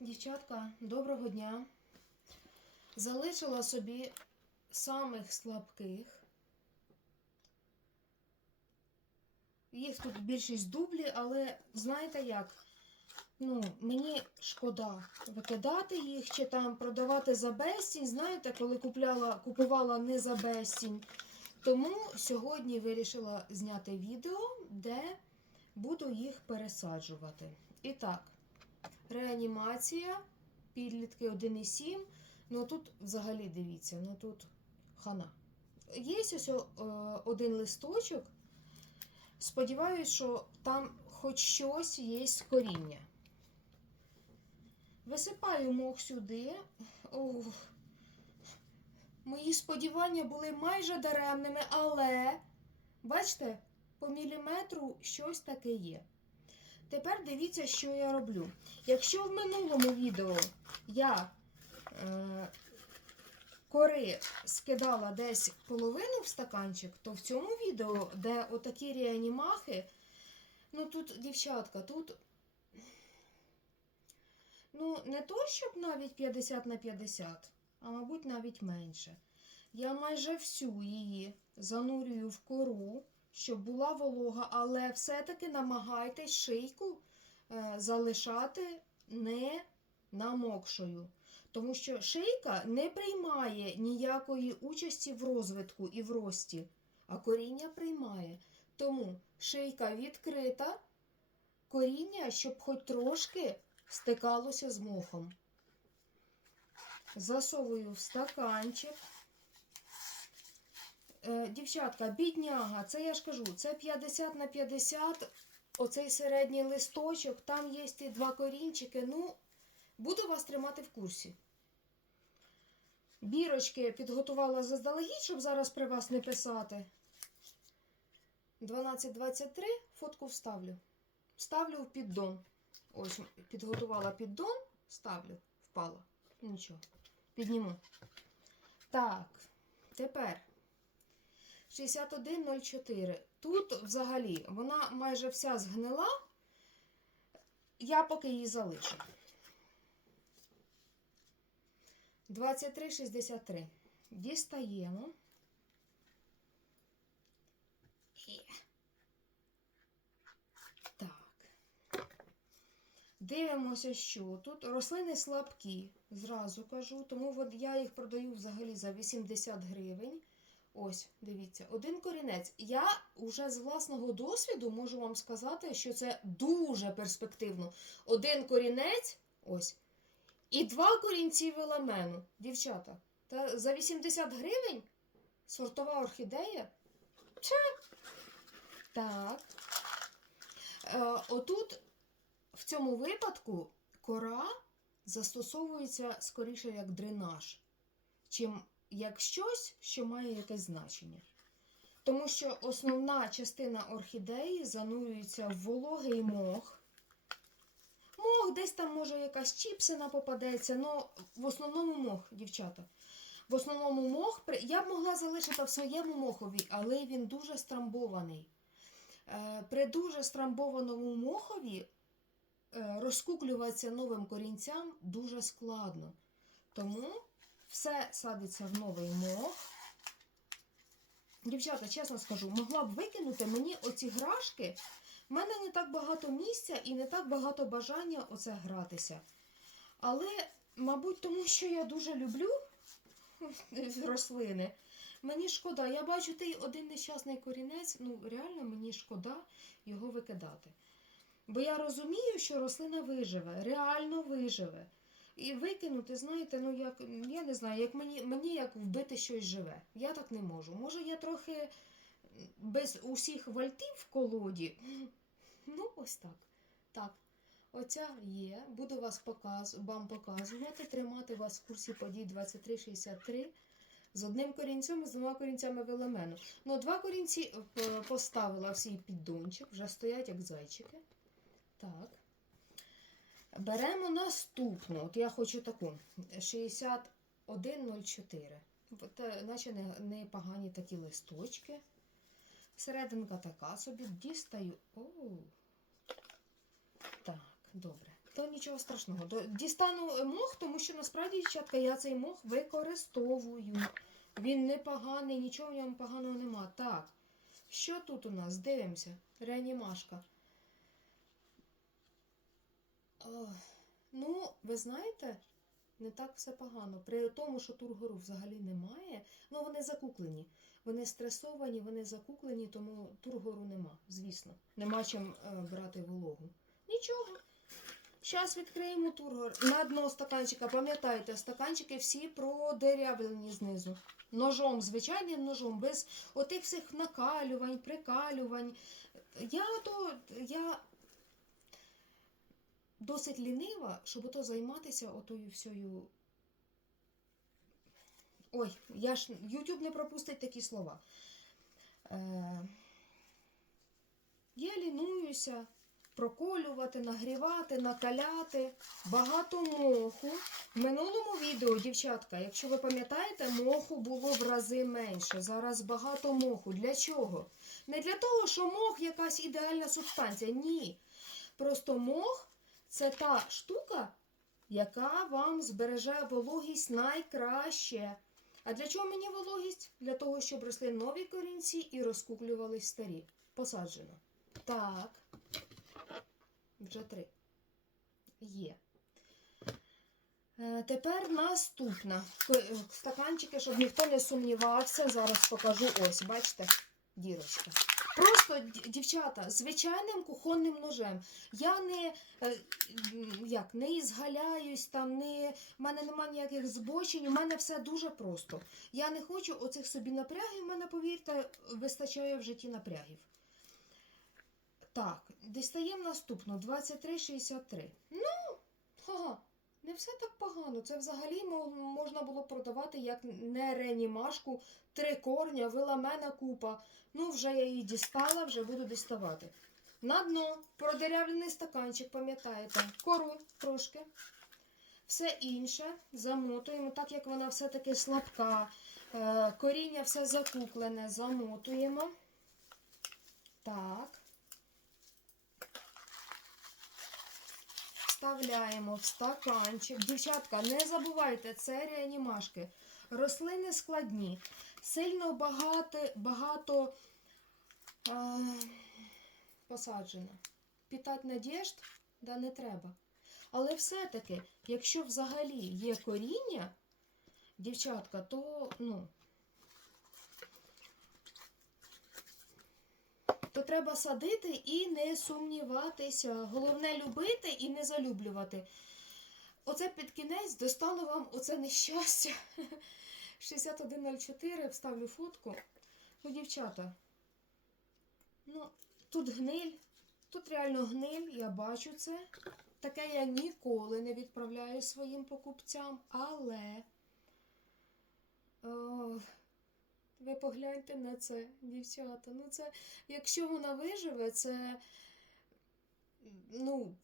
Дівчатка, доброго дня. Залишила собі самих слабких. Їх тут більшість дублі, але знаєте як? Ну, мені шкода викидати їх чи там продавати за безцінь. Знаєте, коли купляла, купувала не за безцінь. Тому сьогодні вирішила зняти відео, де буду їх пересаджувати. І так, реанімація, підлітки 1,7. Ну тут взагалі дивіться, ну тут хана. Є ось один листочок. Сподіваюсь, що там хоч щось є з коріння. Висипаю мох сюди. Ох. Мої сподівання були майже даремними, але, бачите, по міліметру щось таке є. Тепер дивіться, що я роблю. Якщо в минулому відео я е, кори скидала десь половину в стаканчик, то в цьому відео, де отакі реанімахи, ну тут, дівчатка, тут. Ну, не то, щоб навіть 50 на 50, а мабуть навіть менше. Я майже всю її занурюю в кору, щоб була волога, але все-таки намагайтесь шийку е, залишати не намокшою. Тому що шийка не приймає ніякої участі в розвитку і в рості, а коріння приймає. Тому шийка відкрита, коріння, щоб хоч трошки стикалося з мохом. Засовую в стаканчик. Е, дівчатка, бідняга, це я ж кажу, це 50 на 50, оцей середній листочок, там є ті два корінчики. Ну, буду вас тримати в курсі. Бірочки підготувала заздалегідь, щоб зараз при вас не писати. 12.23, фотку вставлю. Вставлю в піддон. Ось, підготувала піддон, ставлю, впала. Нічого. Підніму. Так, тепер 6104. Тут взагалі вона майже вся згнила. Я поки її залишу. 2363. Дістаємо. Так. Дивимося, що тут рослини слабкі, зразу кажу, тому от я їх продаю взагалі за 80 гривень. Ось, дивіться, один корінець. Я вже з власного досвіду можу вам сказати, що це дуже перспективно. Один корінець, ось, і два корінці веламену. Дівчата, та за 80 гривень сортова орхідея. Ча. Так. Е, отут в цьому випадку кора застосовується скоріше як дренаж, чим як щось, що має якесь значення. Тому що основна частина орхідеї занурюється в вологий мох. Мох, десь там може якась чіпсина попадеться, але в основному мох, дівчата. В основному мох, я б могла залишити в своєму мохові, але він дуже страмбований. Е, При дуже страмбованому мохові е, розкуклюватися новим корінцям дуже складно. Тому все садиться в новий мох. Дівчата, чесно скажу, могла б викинути мені оці грашки. В мене не так багато місця і не так багато бажання оце гратися. Але, мабуть, тому що я дуже люблю рослини. Мені шкода, я бачу той один нещасний корінець, ну реально мені шкода його викидати. Бо я розумію, що рослина виживе, реально виживе. І викинути, знаєте, ну як я не знаю, як мені, мені як вбити щось живе. Я так не можу. Може, я трохи без усіх вальтів в колоді. Ну, ось так. Так. Оця є. Буду вас показ... вам показувати, тримати вас в курсі подій 2363 з одним корінцем і з двома корінцями велемену. Ну, два корінці е, поставила в свій піддончик, вже стоять як зайчики. Так. Беремо наступну. От я хочу таку 6104. От, е, Наче не- непогані такі листочки. Серединка така собі. Дістаю. О, так, добре. то нічого страшного. Дістану мох, тому що насправді, дівчатка, я цей мох використовую. Він непоганий, нічого в ньому поганого нема. Так, що тут у нас? Дивимося. Реанімашка. Ну, ви знаєте, не так все погано. При тому, що тургору взагалі немає, ну вони закуклені. Вони стресовані, вони закуклені, тому тургору нема, звісно. Нема чим е, брати вологу. Нічого. Зараз відкриємо тургор. На дно стаканчика, пам'ятайте, стаканчики всі продерявлені знизу. Ножом, звичайним ножом, без отих всіх накалювань, прикалювань. Я то, я досить лінива, щоб ото займатися отою всьою. Ой, я ж YouTube не пропустить такі слова. Е, я лінуюся проколювати, нагрівати, накаляти. Багато моху. В минулому відео, дівчатка, якщо ви пам'ятаєте, моху було в рази менше. Зараз багато моху. Для чого? Не для того, що мох якась ідеальна субстанція. Ні. Просто мох це та штука, яка вам збереже вологість найкраще. А для чого мені вологість? Для того, щоб росли нові корінці і розкуклювались старі. Посаджено. Так. Вже три. Є. Е, Тепер наступна. Е, Стаканчики, щоб ніхто не сумнівався. Зараз покажу. Ось, бачите, дірочка. Просто, дівчата, звичайним кухонним ножем. Я не, е, як, не ізгаляюсь, там, не, в мене немає ніяких збочень, у мене все дуже просто. Я не хочу оцих собі напрягів, в мене, повірте, вистачає в житті напрягів. Так, дістаємо наступну 2363. Ну, ха, не все так погано. Це взагалі можна було продавати як не ренімашку, три корня, виламена купа. Ну, вже я її дістала, вже буду діставати. На дно продерявлений стаканчик, пам'ятаєте, кору трошки. Все інше замотуємо, так як вона все-таки слабка. Е, коріння все закуклене, замотуємо. Так. Вставляємо в стаканчик. Дівчатка, не забувайте, це реанімашки. Рослини складні. Сильно багато, багато е, посаджено. Питать надіжд, да не треба. Але все-таки, якщо взагалі є коріння, дівчатка, то ну. Треба садити і не сумніватися. Головне любити і не залюблювати. Оце під кінець достану вам оце нещастя. 6104, вставлю фотку. Ну, дівчата. Ну, тут гниль, тут реально гниль, я бачу це. Таке я ніколи не відправляю своїм покупцям, але. О, ви погляньте на це, дівчата. Ну, це, якщо вона виживе, це. Ну,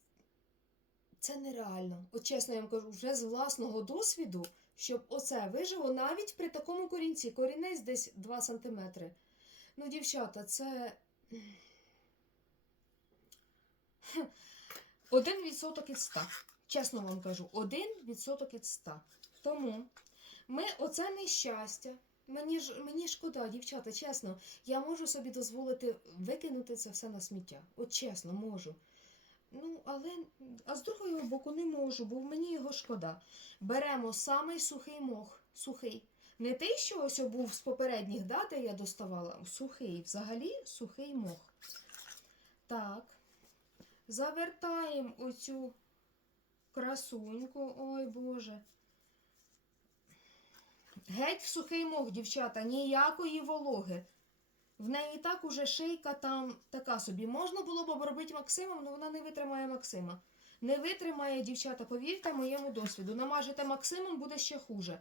це нереально. От чесно я вам кажу, вже з власного досвіду, щоб оце вижило навіть при такому корінці. Корінець десь 2 см. Ну, дівчата, це. Один відсоток із 100. Чесно вам кажу, один відсоток із 100. Тому ми оце нещастя. Мені ж мені шкода, дівчата, чесно, я можу собі дозволити викинути це все на сміття. От чесно, можу. Ну, але а з другого боку не можу, бо мені його шкода. Беремо самий сухий мох. Сухий. Не той, що ось був з попередніх дат, я доставала. Сухий. Взагалі сухий мох. Так. Завертаємо оцю красуньку. Ой Боже. Геть в сухий мох, дівчата, ніякої вологи. В неї так уже шийка там така собі. Можна було б обробити Максимом, але вона не витримає Максима. Не витримає, дівчата, повірте моєму досвіду. Намажете Максимом, буде ще хуже.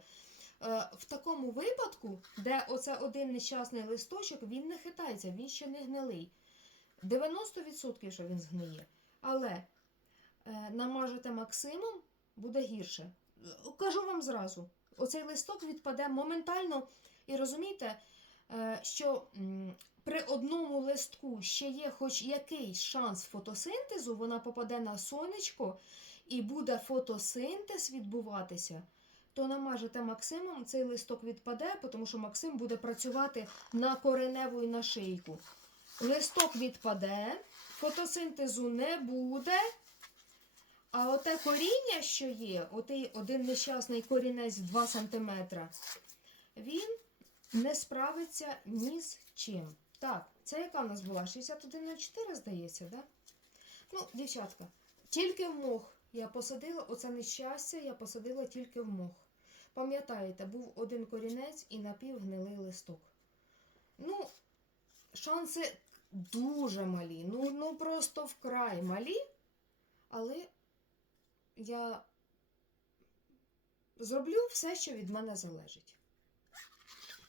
Е, в такому випадку, де оце один нещасний листочок, він не хитається, він ще не гнилий. 90% що він згниє. Але е, намажете Максимом, буде гірше. Е, Кажу вам зразу, оцей листок відпаде моментально. І розумієте, е, що при одному листку ще є хоч якийсь шанс фотосинтезу, вона попаде на сонечко і буде фотосинтез відбуватися, то намажете Максимом, цей листок відпаде, тому що Максим буде працювати на кореневу і на шийку. Листок відпаде, фотосинтезу не буде. А оте коріння, що є, отий один нещасний корінець 2 см, він не справиться ні з чим. Так, це яка в нас була? 61,04, здається, да? Ну, дівчатка, тільки в мох я посадила, оце нещастя, я посадила тільки в мох. Пам'ятаєте, був один корінець і напівгнилий листок. Ну, шанси дуже малі. Ну, ну просто вкрай малі. Але я зроблю все, що від мене залежить.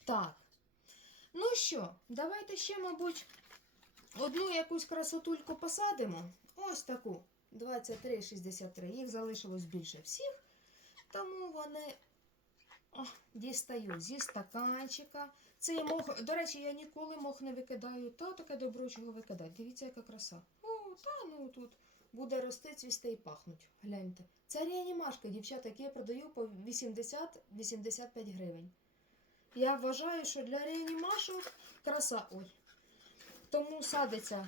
Так. Ну що, давайте ще, мабуть, одну якусь красотульку посадимо. Ось таку. 23,63. Їх залишилось більше всіх. Тому вони о, дістаю зі стаканчика. Цей мох, до речі, я ніколи мох не викидаю. Та таке добро чого викидати. Дивіться, яка краса. О, та ну тут буде рости, цвісти і пахнуть. Гляньте. Це реанімашка, дівчата, які я продаю по 80-85 гривень. Я вважаю, що для реанімашок краса. Ой. Тому садиться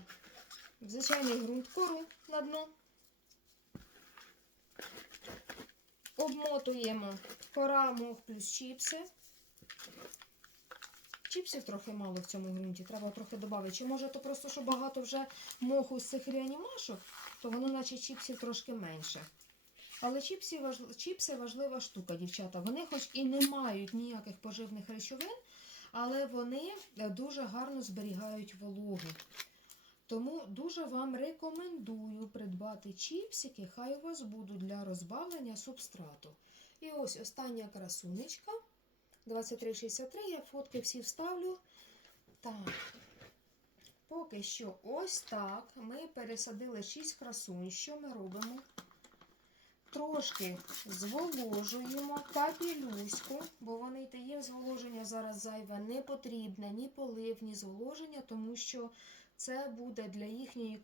в звичайний ґрунт кору на дно. Обмотуємо кора, мох плюс чіпси. Чіпсів трохи мало в цьому ґрунті, треба трохи додати. Чи може то просто, що багато вже моху з цих реанімашок, то воно наче чіпсів трошки менше. Але чіпси, важли... чіпси важлива штука, дівчата. Вони хоч і не мають ніяких поживних речовин, але вони е, дуже гарно зберігають вологу. Тому дуже вам рекомендую придбати чіпсики, хай у вас будуть для розбавлення субстрату. І ось остання красунечка. 2363, я фотки всі вставлю. Так. Поки що ось так. Ми пересадили 6 красунь. Що ми робимо? Трошки зволожуємо капілюську, бо вони та є зволоження зараз зайве не потрібне, ні полив, ні зволоження, тому що це буде для їхньої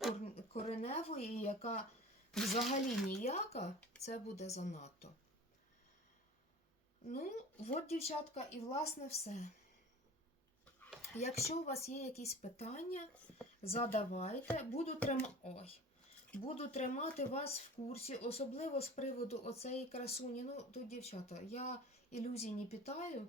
кореневої, яка взагалі ніяка, це буде занадто. Ну, от, дівчатка, і власне все. Якщо у вас є якісь питання, задавайте. Буду тримати. Ой. Буду тримати вас в курсі, особливо з приводу оцеї красуні. Ну, тут, дівчата, я ілюзій не питаю.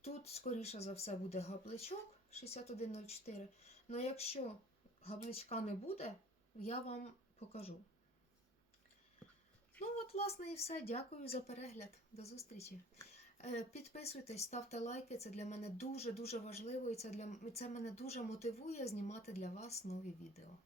Тут, скоріше за все, буде габличок 6104. Ну, якщо габличка не буде, я вам покажу. От, власне, і все. Дякую за перегляд. До зустрічі. Е, Підписуйтесь, ставте лайки. Це для мене дуже-дуже важливо, і це, для, це мене дуже мотивує знімати для вас нові відео.